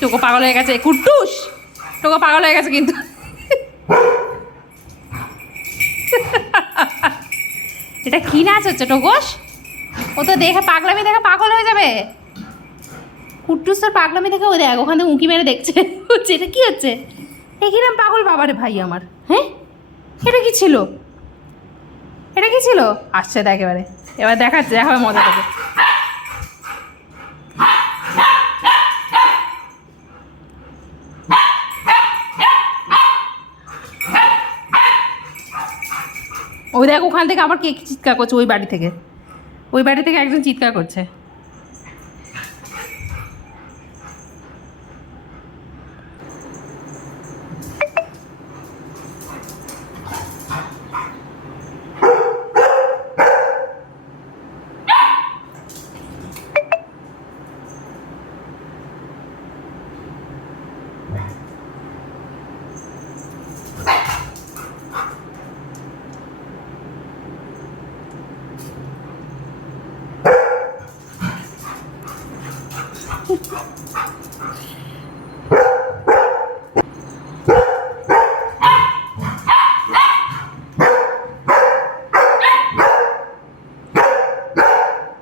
Toko পাগল হয়ে গেছে, কুট্টুস! টোকো পাগল হয়ে গেছে কিন্তু। এটা কি নাচ হচ্ছে, টোকোস? ও তো দেখে পাগলামি দেখে পাগল হয়ে যাবে। কুট্টুস তোর পাগলামি দেখে ও দেখ, ওখান থেকে উঁকি মেরে দেখছে। হচ্ছে, এটা কি হচ্ছে? দেখিলাম পাগল বাবারে ভাই আমার। হ্যাঁ? এটা কি ছিল? এটা কি ছিল? আসছে দেখ এবারে। এবার দেখাচ্ছে দেখাবে মজা থেকে ওই দেখ, ওখান থেকে আবার কে চিৎকার করছে? ওই বাড়ি থেকে। ওই বাড়ি থেকে একজন চিৎকার করছে।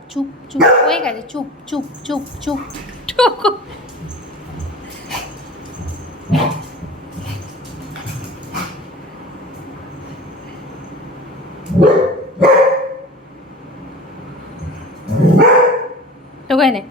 住住，我也感觉住住住住住。哪个呢？